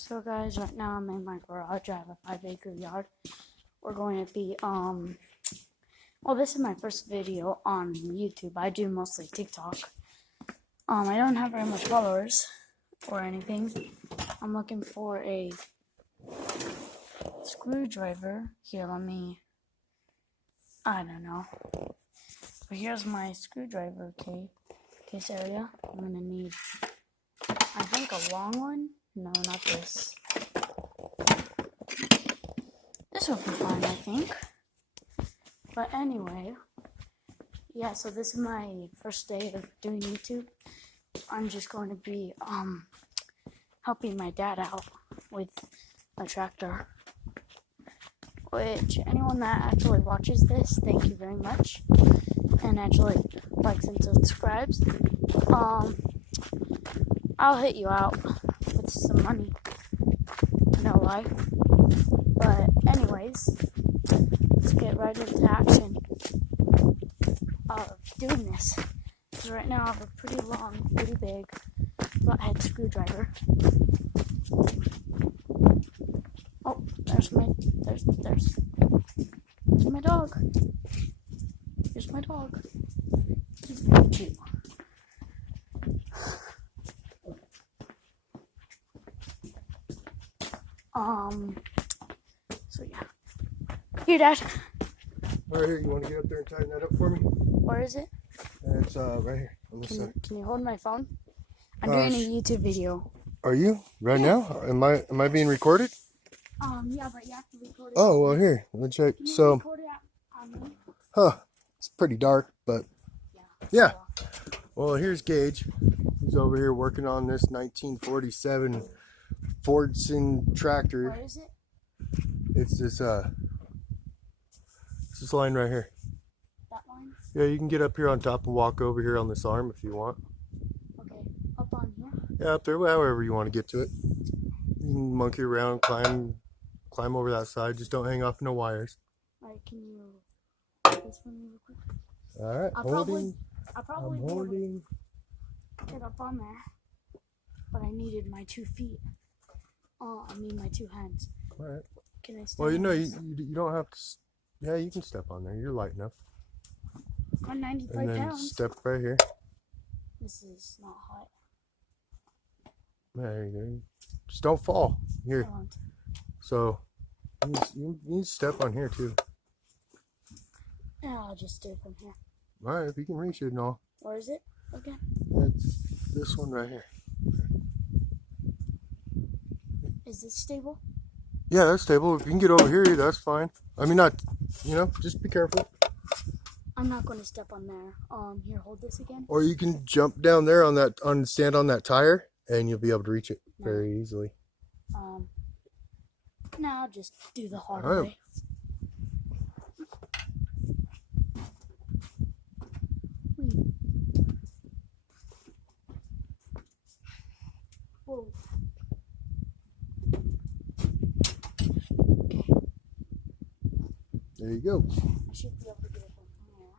So guys, right now I'm in my garage. I have a 5-acre yard. We're going to be, well, this is my first video on YouTube. I do mostly TikTok. I don't have very much followers or anything. I'm looking for a screwdriver. Here, I don't know. But here's my screwdriver case area. I'm gonna need, I think, a long one. No, not this. This will be fine, I think. But anyway, yeah, so this is my first day of doing YouTube. I'm just going to be helping my dad out with a tractor. Which, anyone that actually watches this, thank you very much. And actually likes and subscribes. I'll hit you out with some money. No lie. But anyways, let's get right into action of doing this. So right now I have a pretty long, pretty big flathead screwdriver. Oh, there's my dog. Here's my dog. He's very cute. So yeah. Here, Dad. Right here, you want to get up there and tighten that up for me? Where is it? It's right here on this side. Can you hold my phone? I'm doing a YouTube video. Are you? Right now? Am I being recorded? Yeah, but you have to record it. Oh, well, here. Let's check. Can you So, record it on me? it's pretty dark, but yeah. Well, here's Gage. He's over here working on this 1947 Fordson tractor. Where is it? It's this line right here. That line? Yeah, you can get up here on top and walk over here on this arm if you want. Okay, up on here? Yeah, up there, however you want to get to it. You can monkey around, climb over that side. Just don't hang off no wires. Alright, can you do this for me real quick? Alright, I'll probably I'm holding. Get up on there. But I needed my 2 feet. I mean my 2 hands. Alright. Can I step Well, you on know, this? you don't have to. Yeah, you can step on there. You're light enough. I'm 95 And then pounds. step right here. This is not hot. There you go. Just don't fall. Here. I won't. So, you need to step on here too. Yeah, I'll just do it from here. Alright, if you can reach it and all. Where is it again? That's this one right here. Is this stable? Yeah, that's stable. If you can get over here, that's fine. I mean, not, just be careful. I'm not going to step on there. Here, hold this again. Or you can jump down there stand on that tire, and you'll be able to reach it very easily. Now I'll just do the hard All right. way. Whoa. There you go. I should be able to get it from here.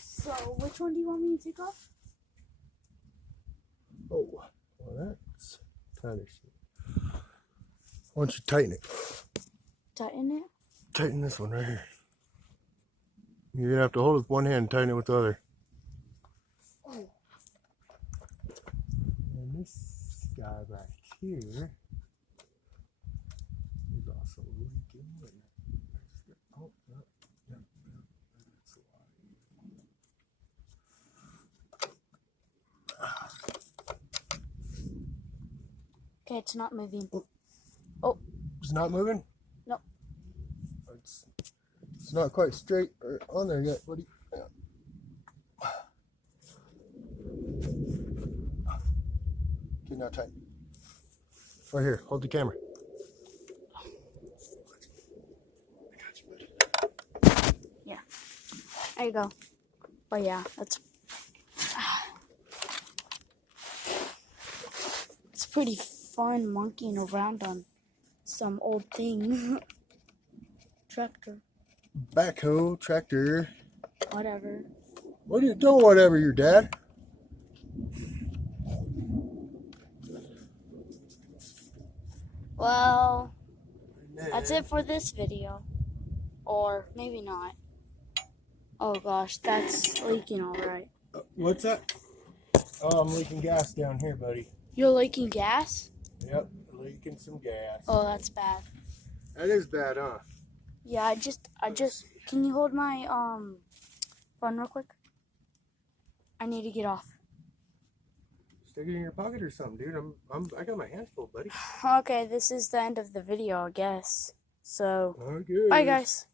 So, which one do you want me to take off? Oh, well, that's kind of shit. Why don't you tighten it? Tighten it? Tighten this one right here. You're going to have to hold it with one hand and tighten it with the other. Oh. And this guy right here is also leaking. Oh, yeah. That's a Okay, it's not moving. Oh. It's not moving? No. It's not quite straight or on there yet, buddy. Yeah. Okay, now tighten. Right here, hold the camera. Yeah. There you go. But yeah, that's... It's pretty fun monkeying around on some old thing. Tractor. Backhoe, tractor. Whatever. What are you doing, whatever, your dad? Well, that's it for this video. Or maybe not. Oh gosh, that's leaking alright. What's that? Oh, I'm leaking gas down here, buddy. You're leaking gas? Yep, leaking some gas. Oh, that's bad. That is bad, huh? Yeah, I just, can you hold my, phone real quick? I need to get off. Stick it in your pocket or something, dude. I got my hands full, buddy. Okay, this is the end of the video, I guess. So, Okay. bye guys.